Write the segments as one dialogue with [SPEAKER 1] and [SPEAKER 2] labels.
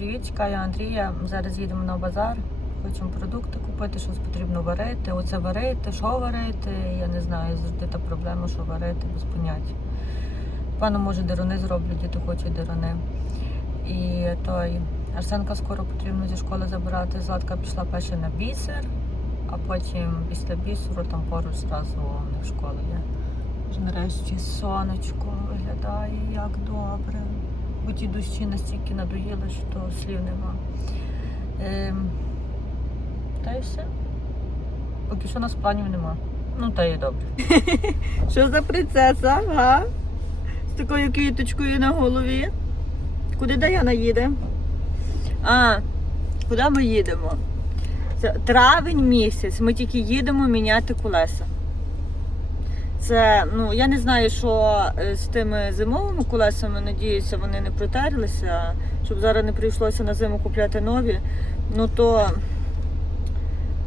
[SPEAKER 1] Привіт, чекаю Андрія. Зараз їдемо на базар. Хочемо продукти купити, щось потрібно варити. Оце варити, що варити. Я не знаю, завжди та проблема, що варити, без поняття. Пану, може, деруни зроблю, діти хочуть деруни. І той Арсенка скоро потрібно зі школи забирати. Златка пішла перше на бісер, а потім після бісеру там поруч зразу у них школа є. Нарешті сонечко виглядає як добре. Бо ті дощі настільки надоїли, що слів нема. Ем, та й все. Поки що у нас планів нема. Ну, та й добре.
[SPEAKER 2] Що за принцеса, га? З такою квіточкою на голові. Куди Даяна їде? А, куди ми їдемо? Це травень місяць. Ми тільки їдемо міняти колеса. Це, ну, я не знаю, що е, з тими зимовими колесами, надіюся, вони не протерлися, щоб зараз не прийшлося на зиму купляти нові. Ну то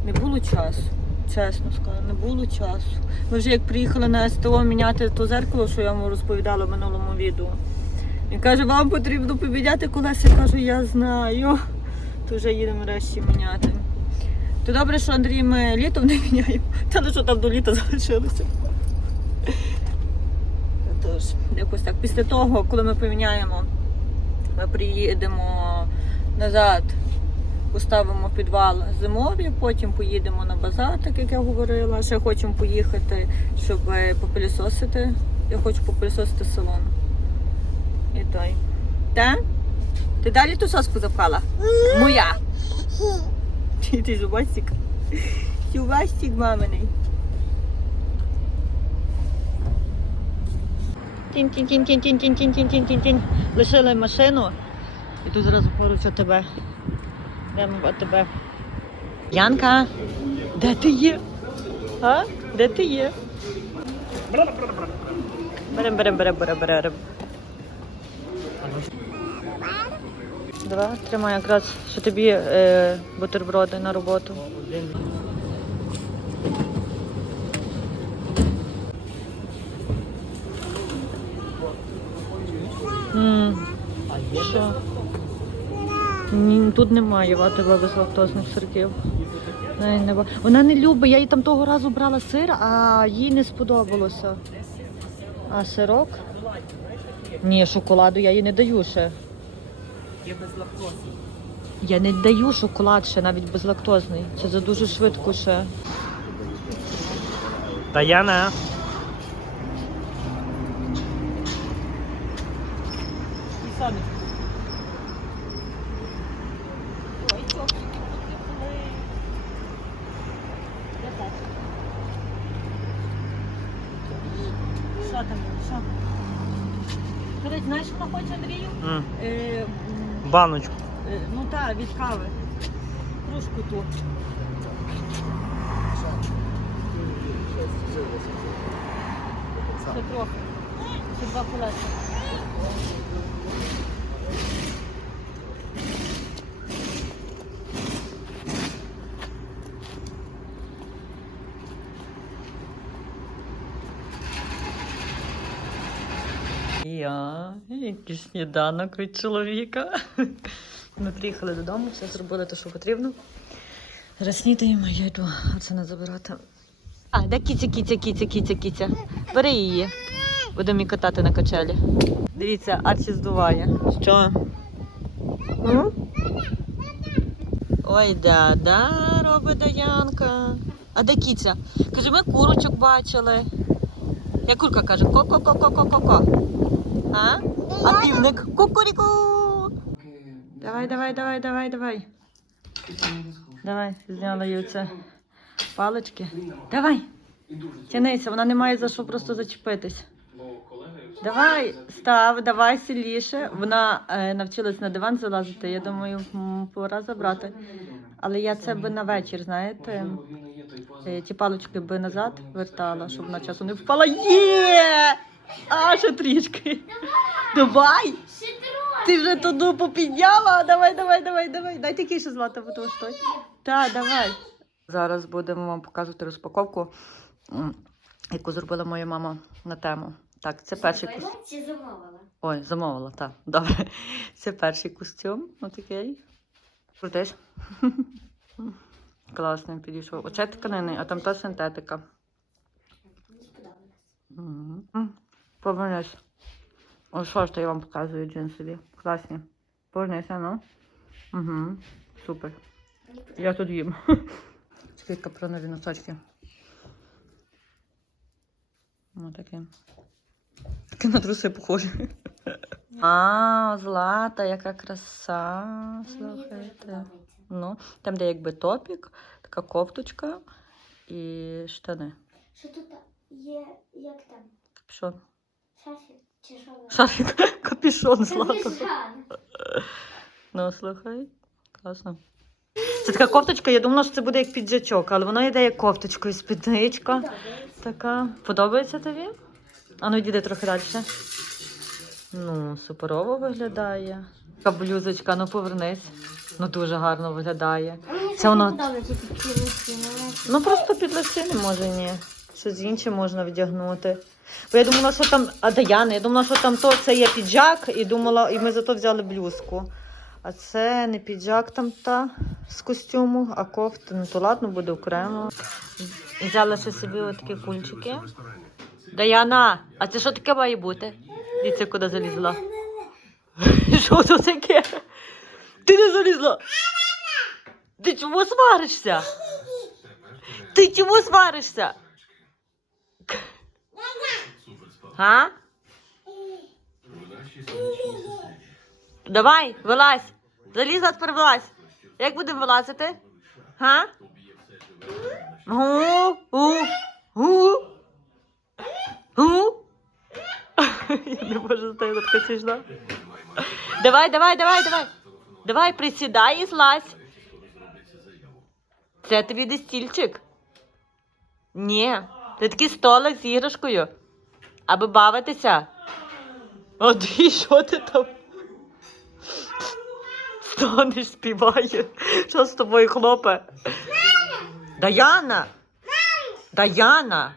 [SPEAKER 2] не було часу. Чесно скажу, не було часу. Ми вже як приїхали на СТО міняти то зеркало, що я вам розповідала в минулому відео. Він каже, вам потрібно поміняти колеса. Я кажу, я знаю. То вже їдемо нарешті міняти. То добре, що Андрій ми літом не міняємо. Та ну що там до літа залишилося. Тож, якось так. Після того, коли ми поміняємо, ми приїдемо назад поставимо підвал зимові, потім поїдемо на базар, так як я говорила. Ще хочемо поїхати, щоб попилісосити. Я хочу попилісосити салон. І той. Та? Ти далі ту соску запхала? Моя. Ти, ти зубастик. Зубастик маминий. Тінь-тінь-тінь-тінь-тінь-тінь-тінь-тінь-тінь. Лишили машину. І тут зразу поруч тебе. Йдемо от тебе. Янка, де ти є? А? Де ти є? Берем, берем, берем, берем, берем. Два, тримай якраз, що тобі е, бутерброди на роботу. М, Ні, тут немає вати безлактозних сирків. Вона не любить, я їй там того разу брала сир, а їй не сподобалося. А сирок? Ні, шоколаду я їй не даю ще.
[SPEAKER 3] Є безлактозний.
[SPEAKER 2] Я не даю шоколад ще, навіть безлактозний. Це за дуже швидко ще.
[SPEAKER 3] Даяна.
[SPEAKER 2] Що там? Що? Коротше, знаєш, що вона хоче Андрію?
[SPEAKER 3] М,
[SPEAKER 2] Е, м,
[SPEAKER 3] Баночку.
[SPEAKER 2] е, ну так, від кави. Кружку ту. Ще трохи. Ще два колеса. Я, який сніданок від чоловіка. Ми приїхали додому, все зробили те, що потрібно. Зараз снідаємо, я йду Арсена забирати. А, де кіця, кіця, кіця, кіця, кіця. Бери її. Будемо її катати на качелі. Дивіться, Арсі здуває. Що? М? Ой, да, да, робить Даянка. А де кіця? Каже, ми курочок бачили. Як курка каже, ко-ко-ко-ко-ко-ко. А? А півник кукуріку. Давай, давай, давай, давай, давай. Давай, зняла їй це палички. Давай. Тянися, вона не має за що просто зачепитись. Давай, став, давай сильніше. Вона е, навчилась на диван залазити. Я думаю, пора забрати. Але я це би на вечір, знаєте, е, ті палички би назад вертала, щоб вона часу не впала. Є! А, ще трішки. Давай! Ти вже ту дупу підняла. Давай, давай, давай, давай. Дай такий ще звати, бо то що. Так, давай. Зараз будемо вам показувати розпаковку, яку зробила моя мама на тему. Так, це перший костюм.
[SPEAKER 4] Чи замовила?
[SPEAKER 2] Ой, замовила, так. Добре. Це перший костюм. Отакий. Крутиш. Класно підійшов. Оце тканини, а там та синтетика. Повернись. Ось що ж то я вам показую джинсові. Класні. Повернися, ну. Угу. Супер. Я тут їм. Такі капронові носочки. Ось такі. Такі на труси похожі. А, злата, яка краса. Слухайте. Ну, там, де якби топік, така кофточка і штани.
[SPEAKER 4] Що тут є, як там?
[SPEAKER 2] Капюшон.
[SPEAKER 4] Шафік чи що? воно?
[SPEAKER 2] Шарик, капюшон Ну, слухай, класно. Це така кофточка, я думала, що це буде як піджачок, але воно йде як кофточкою, спідничка.
[SPEAKER 4] Подобається.
[SPEAKER 2] Така. Подобається тобі? А ну йди трохи далі. Ну, суперово виглядає. Така блюзочка, ну повернись. Ну дуже гарно виглядає. Це воно-
[SPEAKER 4] лисини.
[SPEAKER 2] Ну просто під лосини може ні. Щось інше можна вдягнути. Бо я думала, що там. А Даяна, я думала, що там то це є піджак, і думала, і ми зато взяли блюзку. А це не піджак там та з костюму, а кофта. Ну то ладно, буде окремо. Взяла ще собі отакі кульчики. Даяна, а це що таке має бути? Дивіться, куди залізла. Що це таке? Ти не залізла? Ти чому сваришся? Ти чому сваришся? А? Давай, вилазь. Залізла, тепер вилазь. Як будемо вилазити? Га? Гу. Я не можу стояти така смішна. Давай, давай, давай, давай. Давай, присідай і злазь. Це тобі не стільчик? Ні, це такий столик з іграшкою. Аби бавитися. О, ти що ти там? Стонеш, співає. Що з тобою, хлопе? Даяна! Даяна!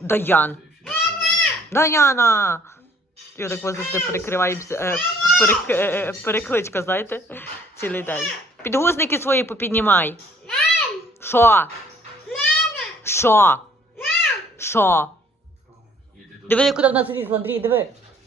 [SPEAKER 2] Даян! Даяна! Я так вас завжди перекриваємося. Е, перек, е, перекличка, знаєте? Цілий день. Підгузники свої попіднімай. Що? Що? Що? Диви, куди вона залізла, Андрій, диви.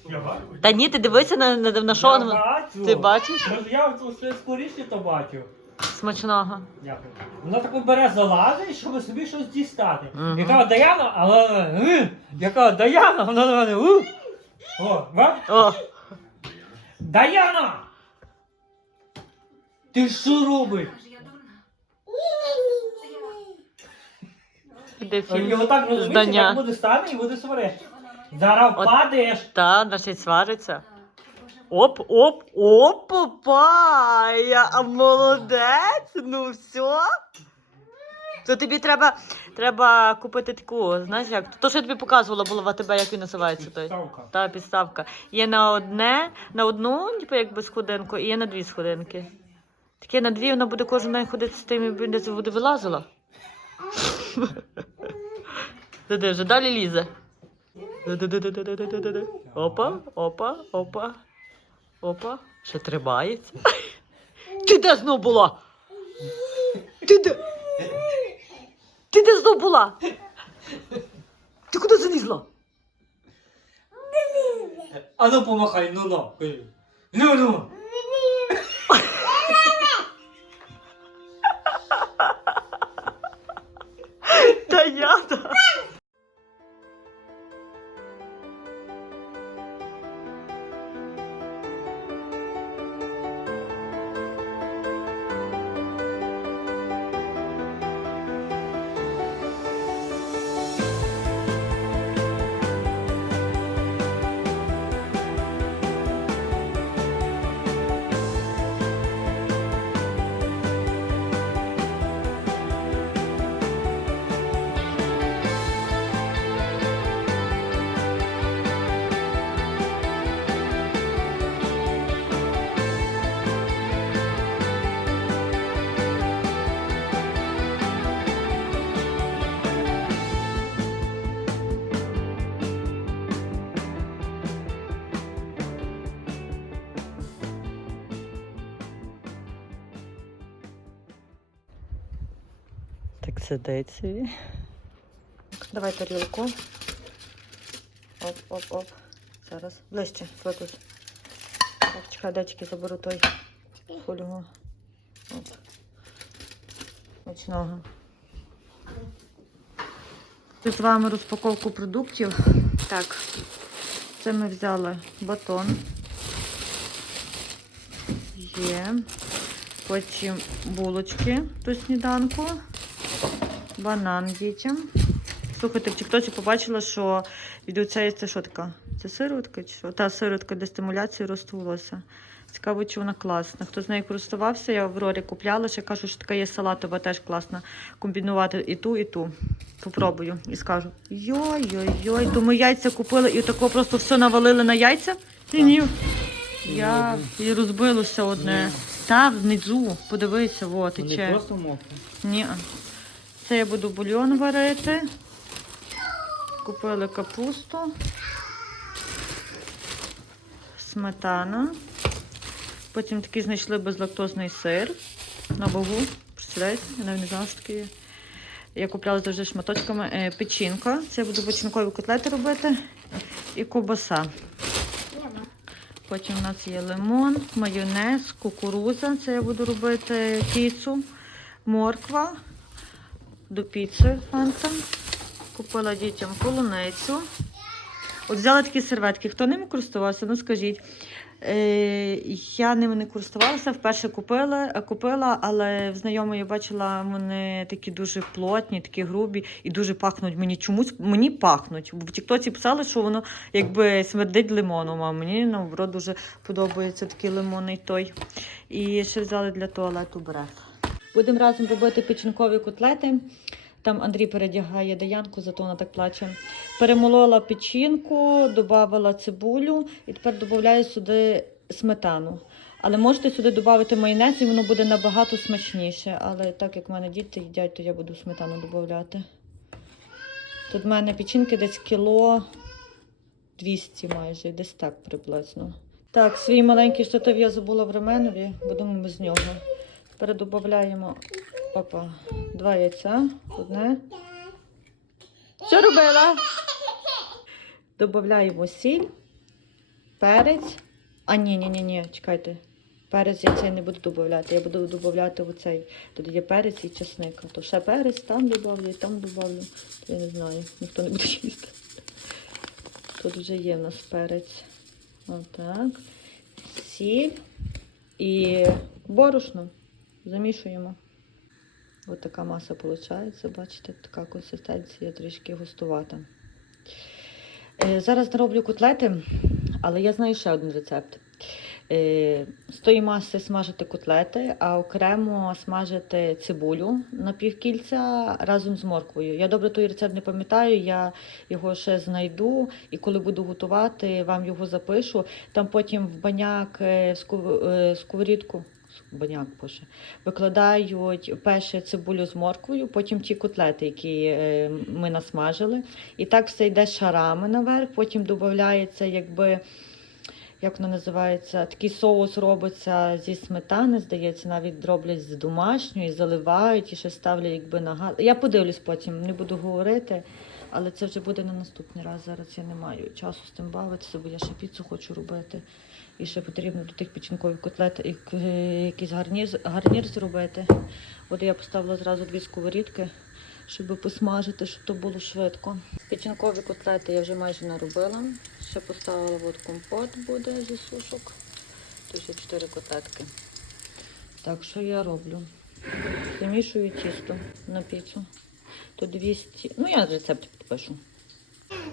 [SPEAKER 3] Я бачу.
[SPEAKER 2] Та ні, ти дивися на, на, на що
[SPEAKER 3] Я бачу.
[SPEAKER 2] Ти бачиш?
[SPEAKER 3] Ну, Я тут ще скоріше то бачу.
[SPEAKER 2] Смачного.
[SPEAKER 3] Дякую. Вона таку бере залазить, щоб собі щось дістати.
[SPEAKER 2] Мгм.
[SPEAKER 3] Яка Даяна, а вона «Г». яка Даяна, вона до мене «У». О, бач?
[SPEAKER 2] О,
[SPEAKER 3] Даяна! Ти що робиш?
[SPEAKER 2] іде
[SPEAKER 3] І
[SPEAKER 2] фільм.
[SPEAKER 3] отак розумієш,
[SPEAKER 2] Здання.
[SPEAKER 3] так буде стане і буде сварити. Зараз
[SPEAKER 2] От-
[SPEAKER 3] падаєш.
[SPEAKER 2] Та, значить, свариться. Оп, оп, оп, папая, а молодець, ну все. То тобі треба, треба купити таку, знаєш як? То, що я тобі показувала було в АТБ, як він називається той.
[SPEAKER 3] Ставка.
[SPEAKER 2] Та підставка. Є на одне, на одну, типу, якби сходинку, і є на дві сходинки. Таке на дві вона буде кожен день ходити з тим, і буде буде вилазила. Де вже далі лізе. Опа, опа, опа. Опа. Ще тримається. Ти де знов була? Ти де? Ти де знов була? Ти куди залізла?
[SPEAKER 3] А ну помахай, ну ну. Ну ну.
[SPEAKER 2] Собі. Давай тарілку. Оп, оп, оп. Зараз. Ближче, тут. Так, чекай, дечки заберу той фольгу. Оп. Смачного. Тут з вами розпаковку продуктів. Так, це ми взяли батон. Є. Потім булочки до сніданку. Банан дітям. Слухайте, в Тіктоці побачила, що від оцеї це що така? Це сиротка чи що? Та сиротка для стимуляції росту волосся. Цікаво, чи вона класна. Хто з нею користувався, я в Аврорі купляла, ще кажу, що така є салатова, теж класна. Комбінувати і ту, і ту. Попробую і скажу: йой-йой-йой, думаю, яйця купили і такого просто все навалили на яйця. Ні, ні. Я і розбилося одне. Та внизу, подивися, от
[SPEAKER 3] Ну, Не просто мокро.
[SPEAKER 2] Ні. Це я буду бульйон варити. Купили капусту. Сметана. Потім такий знайшли безлактозний сир на вагу. Представляєте? Я навіть не знала, що таке є. Я купляла завжди шматочками. Е, Печінка. Це я буду печінкові котлети робити. І.
[SPEAKER 4] Нема.
[SPEAKER 2] Потім у нас є лимон, майонез, кукуруза. Це я буду робити піцу, морква до піци фанта. Купила дітям полуницю. От взяла такі серветки. Хто ними користувався? Ну скажіть. Е, я ними не користувалася, вперше купила, купила, але в знайомої бачила вони такі дуже плотні, такі грубі і дуже пахнуть мені чомусь. Мені пахнуть. Бо в Тіктоці писали, що воно якби смердить лимоном, а мені наоборот дуже подобається такий лимонний той. І ще взяли для туалету бреф. Будемо разом робити печінкові котлети. Там Андрій передягає Даянку, зато вона так плаче. Перемолола печінку, додавала цибулю і тепер додаю сюди сметану. Але можете сюди додати майонез, і воно буде набагато смачніше. Але так як в мене діти їдять, то я буду сметану додати. Тут в мене печінки десь кіло 200 майже, десь так приблизно. Так, свій маленький штатив я забула в Ременові, будемо з нього. Тепер додаємо опа, два яйця, одне. Що робила? Додаємо сіль, перець. А ні, ні, ні, ні, чекайте. Перець я цей не буду додавати. Я буду додавати оцей. Тут є перець і чесник. То ще перець там додавлю, і там додавлю. Я не знаю, ніхто не буде їсти. Тут вже є в нас перець. Отак. Сіль і борошно. Замішуємо. Ось така маса виходить. Бачите, така консистенція трішки густувата. Е, Зараз нароблю котлети, але я знаю ще один рецепт. Е, З тої маси смажити котлети, а окремо смажити цибулю на півкільця разом з морквою. Я добре той рецепт не пам'ятаю, я його ще знайду і коли буду готувати, вам його запишу. Там потім в баняк, е, сковорідку. Баняк пише. Викладають перше цибулю з морквою, потім ті котлети, які е, ми насмажили. І так все йде шарами наверх, потім додається, якби, як воно називається, такий соус робиться зі сметани, здається, навіть роблять з домашньої, заливають і ще ставлять якби на газ. Я подивлюсь потім, не буду говорити, але це вже буде на наступний раз. Зараз я не маю часу з тим бавитися, бо я ще піцу хочу робити. І ще потрібно до тих печінкових котлет і якийсь гарнір, гарнір зробити. От я поставила зразу дві сковорідки, щоб посмажити, щоб то було швидко. Печінкові котлети я вже майже наробила. Ще поставила от компот буде зі сушок. Тут ще чотири котлетки. Так, що я роблю? Замішую тісто на піцу. То 200, ну я рецепт попишу.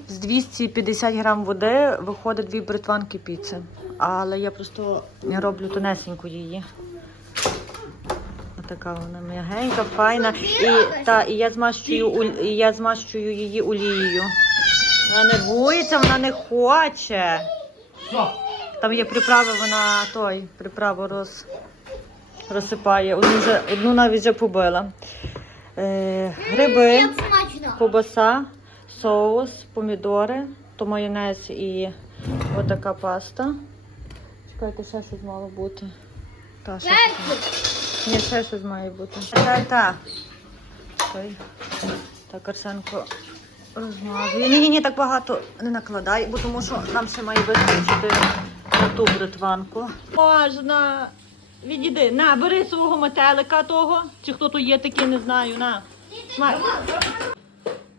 [SPEAKER 2] З 250 грам води виходить дві бритванки піци. Але я просто роблю тонесеньку її. Отака вона м'ягенька, файна. І, та, і, я змащую, і я змащую її олією. Вона нервується, вона не хоче. Там є приправи, вона той приправу роз, розсипає. Одну, вже, одну навіть вже побила. Е, гриби. Ковбаса, соус, помідори, то майонез і отака паста. Чекайте, ще щось мало бути. Та, ще щось. Ні, ще щось має бути. Та, та. Так, Арсенко розмазує. Ні, ні, ні, так багато не накладай, бо тому що нам ще має вистачити на ту бритванку. Можна. Відійди, на, бери свого метелика того. Чи хто то є такий, не знаю, на. Смай.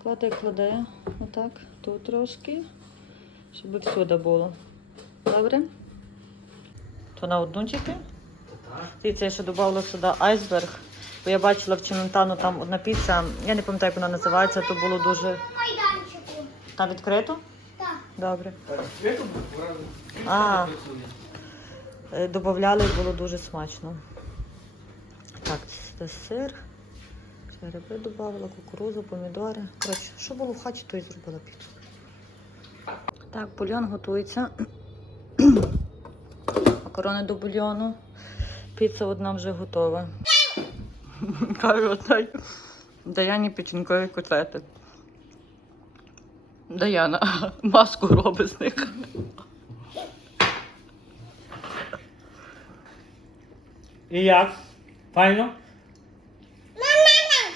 [SPEAKER 2] Клади, клади. Отак, тут трошки. Щоб всюди було. Добре? То на одну тільки? Дивіться, я ще додавала сюди айсберг. Бо я бачила в Чиментану там одна піца, я не пам'ятаю, як вона називається, то було дуже.
[SPEAKER 4] Майданчику.
[SPEAKER 2] Там відкрито?
[SPEAKER 4] Так.
[SPEAKER 2] Добре. А. Е, Добавляли і було дуже смачно. Так, це сир. Гриби додавала, кукурузу, помідори. Коротше, що було в хаті, то і зробила піцу. Так, бульйон готується. Макарони до бульйону. Піца одна вже готова. Кажу, отай. Даяні печінкові котлети. Даяна маску робить з них.
[SPEAKER 3] І як? Файно? Мама!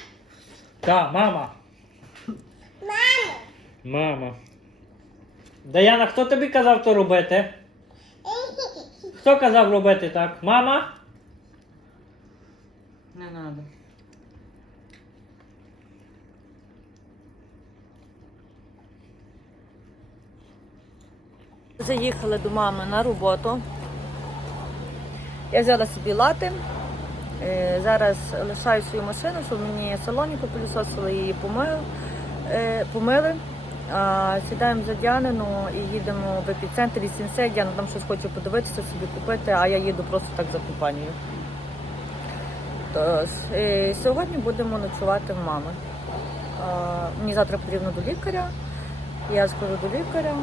[SPEAKER 3] Так, мама. Мама. Мама. Даяна, хто тобі казав то робити? Хто казав робити так? Мама?
[SPEAKER 2] Не треба. Заїхали до мами на роботу. Я взяла собі лати. Е, Зараз лишаю свою машину, щоб мені салоні попилісосили, її помили. е, помили. Сідаємо за Діанину і їдемо в епіцентр і сінсе. Діана там щось хоче подивитися, собі купити, а я їду просто так за компанією. Тож, е, сьогодні будемо ночувати в мами. Мені завтра потрібно до лікаря. Я схожу до лікаря.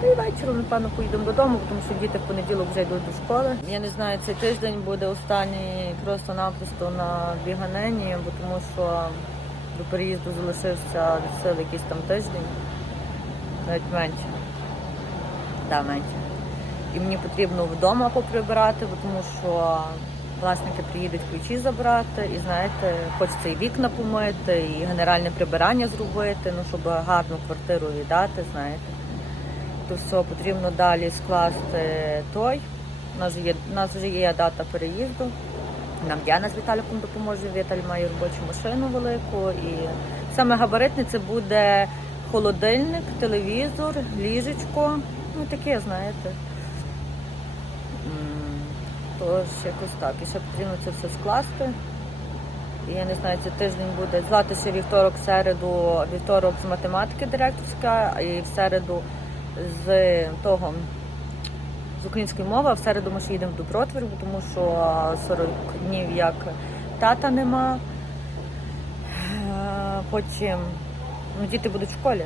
[SPEAKER 2] Та й вечором, напевно, поїдемо додому, тому що діти в понеділок вже йдуть до школи. Я не знаю, цей тиждень буде останній просто-напросто на біганені, бо тому що до переїзду залишився від якийсь там тиждень, навіть менше. Да, менше. І мені потрібно вдома поприбирати, бо тому що власники приїдуть ключі забрати, і знаєте, хочеться і вікна помити, і генеральне прибирання зробити, ну щоб гарну квартиру віддати, знаєте. Все потрібно далі скласти той. У нас, є, у нас вже є дата переїзду. Нам Діана з Віталіком допоможе. Віталій має робочу машину велику. І саме габаритне це буде холодильник, телевізор, ліжечко. Ну таке, знаєте. Тож якось так. І ще потрібно це все скласти. І я не знаю, це тиждень буде. Злати ще вівторок, середу, вівторок з математики директорська, і в середу з того з української мови, а в середу ми ще їдемо в Добротвір, тому що 40 днів як тата нема. Е, Потім ну, діти будуть в школі.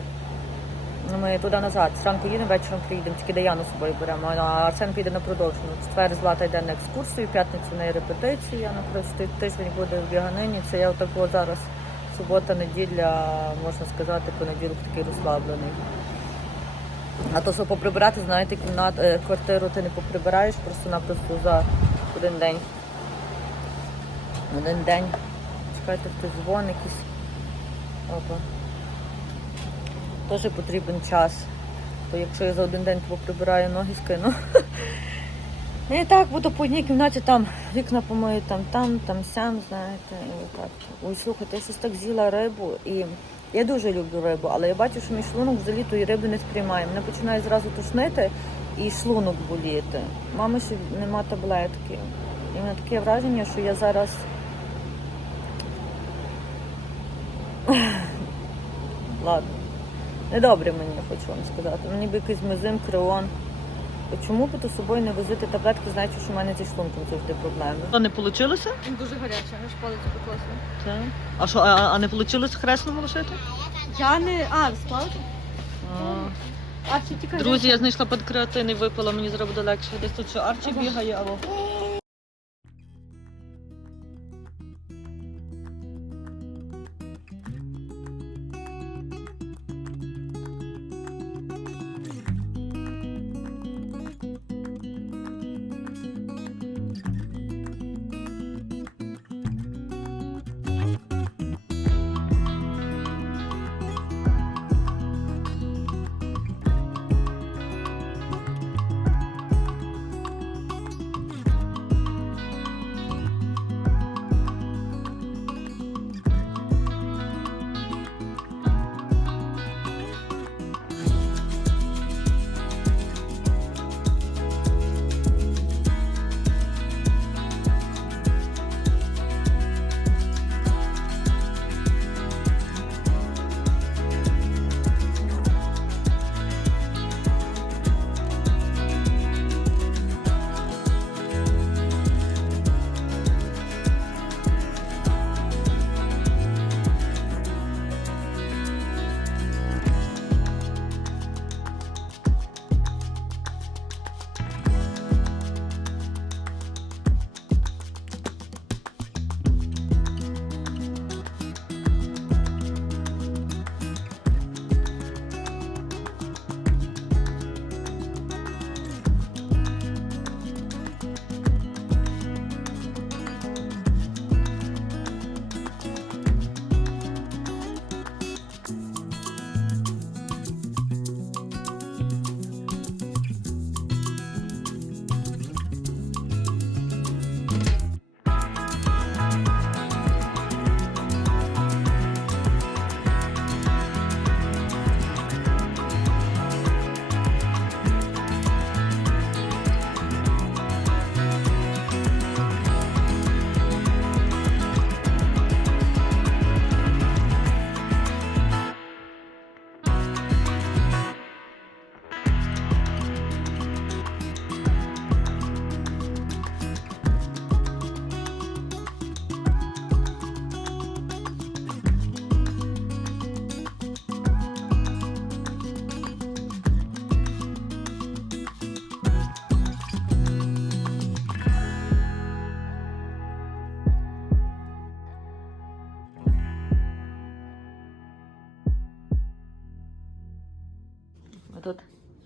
[SPEAKER 2] Ну, Ми туди назад. Зранку їдемо, вечором приїдемо, тільки Даяну з собою беремо. А Арсен піде на продовження. Четвер Злата йде на екскурсію, п'ятницю в неї репетиція. Ну, коротше, тиждень буде в біганині. Це я отак зараз субота, неділя, можна сказати, понеділок такий розслаблений. А то, що поприбирати, знаєте, кімнат, е, квартиру ти не поприбираєш просто-напросто за один день. Один день. Чекайте, хтось дзвон якийсь. Опа. Теж потрібен час. Бо якщо я за один день поприбираю ноги, скину. І так буду по одній кімнаті там вікна помию, там, там, там, сям, знаєте, і отак. Ой, слухайте, я щось так з'їла рибу і я дуже люблю рибу, але я бачу, що мій шлунок взагалі тої риби не сприймає. Мене починає зразу тошнити і шлунок боліти. Мами ще нема таблетки. І в мене таке враження, що я зараз. Ладно. Недобре мені, хочу вам сказати. Мені би якийсь мезим, креон. Чому би то з собою не возити таблетки, знаючи, що в мене зі шлунком завжди проблеми? То не вийшло?
[SPEAKER 1] Дуже гарячий, аж палець покосно.
[SPEAKER 2] А що, а, а не вийшло хресному лишити?
[SPEAKER 1] Я не. А, спалити? Арчі, тільки
[SPEAKER 2] Друзі, я знайшла під креатин і випила, мені зараз легше. Десь тут що Арчі бігає, або.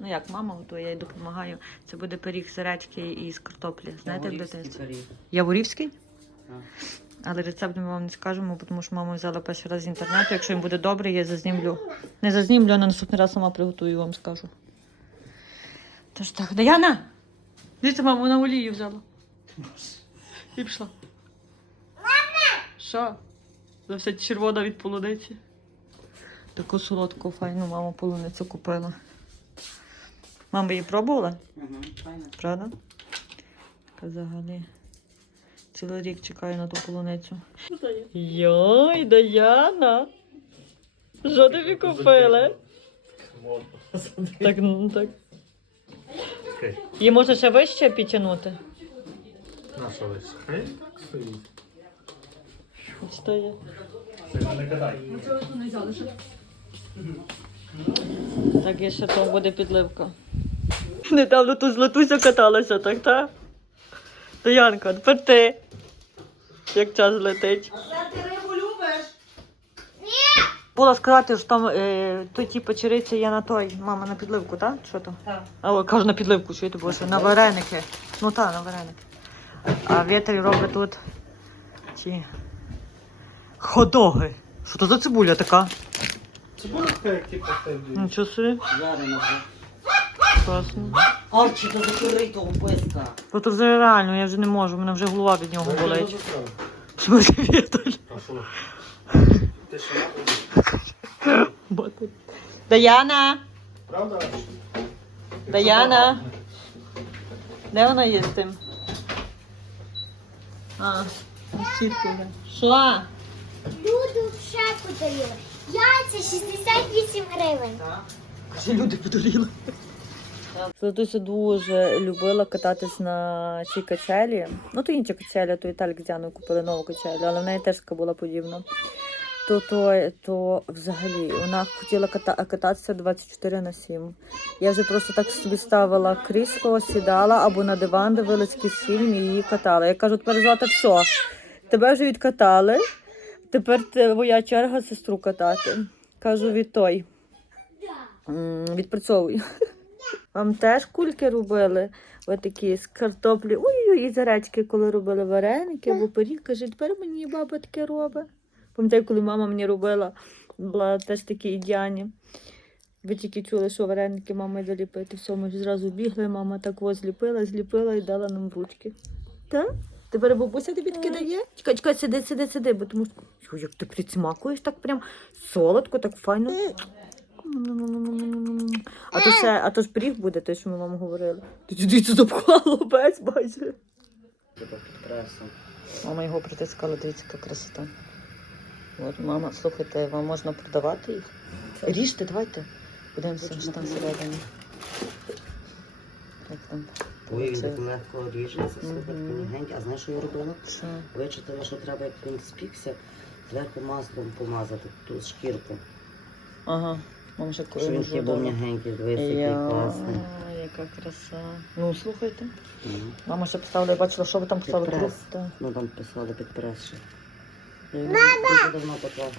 [SPEAKER 2] Ну як мама готує, я їй допомагаю. Це буде пиріг з редьки і з картоплі. Знаєте, як дитинство? Яворівський?
[SPEAKER 3] Так.
[SPEAKER 2] Але рецепт ми вам не скажемо, тому що мама взяла перший раз з інтернету. Якщо він буде добрий, я зазнімлю. Не зазнімлю, а на наступний раз сама приготую, вам скажу. Тож так, Даяна! Дивіться, мама, вона олію взяла. І пішла. Що? Це вся червона від полуниці. Таку солодку, файну мама полуницю купила. Мама її пробувала? Правда? Така взагалі. Цілий рік чекаю на ту полуницю. Йой, Даяна! Що тобі купили? Так, ну так. Її можна ще вище підтягнути.
[SPEAKER 3] Наша лише. Хай так стоїть.
[SPEAKER 2] Що є?
[SPEAKER 3] Не катай.
[SPEAKER 2] Так, є ще то буде підливка. Недавно тут з Латуся каталася, так, так? Даянка, тепер ти. Як час летить.
[SPEAKER 4] Ти рибу любиш?
[SPEAKER 2] Була сказати, що там е, той ті печериці є на той, мама, на підливку, так? Що то?
[SPEAKER 1] Так.
[SPEAKER 2] А, кажу на підливку, що ти боже, на вареники. Ну так, на вареники. А вітер робить тут ті ходоги. Що то за цибуля така?
[SPEAKER 3] Це буде така, як ті поставлю.
[SPEAKER 2] Нічого собі.
[SPEAKER 5] Жарено вже.
[SPEAKER 2] Класно.
[SPEAKER 5] Арчі, то закрий того писка.
[SPEAKER 2] Ну то вже реально, я вже не можу, мене вже голова від нього болить.
[SPEAKER 3] Ти
[SPEAKER 2] В смислі, Віталь?
[SPEAKER 3] що?
[SPEAKER 2] Бати. Даяна!
[SPEAKER 3] Правда?
[SPEAKER 2] Даяна! Де вона є з тим? А, сітку. де. Що?
[SPEAKER 4] Люди в шеку дали. Яйця 68 гривень.
[SPEAKER 2] Каже, люди подуріли. Златуся дуже любила кататись на цій качелі. Ну, то інші качелі, то Віталік з Діаною купили нову качелю, але в неї теж така була подібна. То, то, то взагалі вона хотіла ката, кататися 24 на 7. Я вже просто так собі ставила крісло, сідала або на диван, дивилась якийсь фільм і її катала. Я кажу, тепер Злата, все, тебе вже відкатали, тепер твоя черга сестру катати. Кажу, від той. Відпрацьовуй. Вам теж кульки робили? Отакі з картоплі. Ой-ой, і заречки, коли робили вареники або пиріг. Каже, тепер мені баба таке робить. Пам'ятаю, коли мама мені робила, була теж такі ідеальні. Ви тільки чули, що вареники мама йде ліпити. Все, ми ж зразу бігли, мама так ось зліпила, зліпила і дала нам ручки. Так? Тепер бабуся тобі таке дає? Чекай, чекай, сиди, сиди, сиди, бо тому що як ти присмакуєш так прям солодко, так файно. А то ще, а то ж пиріг буде, той, що ми вам говорили. Ти дивіться, запхало весь, бачиш.
[SPEAKER 5] Під пресом.
[SPEAKER 2] Мама його притискала, дивіться, яка красота. От, мама, слухайте, вам можна продавати їх? Ріжте, давайте. Подивимося, що там всередині. Як там?
[SPEAKER 5] Ой, він
[SPEAKER 2] Це-
[SPEAKER 5] так легко ріжеться, слухайте,
[SPEAKER 2] Мгм.
[SPEAKER 5] легенький. А знаєш, що я робила?
[SPEAKER 2] Що?
[SPEAKER 5] Вичитала, що треба, як він спікся, зверху маслом помазати ту шкірку.
[SPEAKER 2] Ага. Мама ще
[SPEAKER 5] Щоб він був м'ягенький, дивись, який
[SPEAKER 2] Я...
[SPEAKER 5] класний.
[SPEAKER 2] Яка краса. Ну, слухайте.
[SPEAKER 5] Мгм.
[SPEAKER 2] Мама ще поставила, я бачила, що ви там поставили
[SPEAKER 5] Підпрес.
[SPEAKER 2] Та.
[SPEAKER 5] Ну там писали під прес ще.
[SPEAKER 2] Я
[SPEAKER 5] Дуже давно поклав.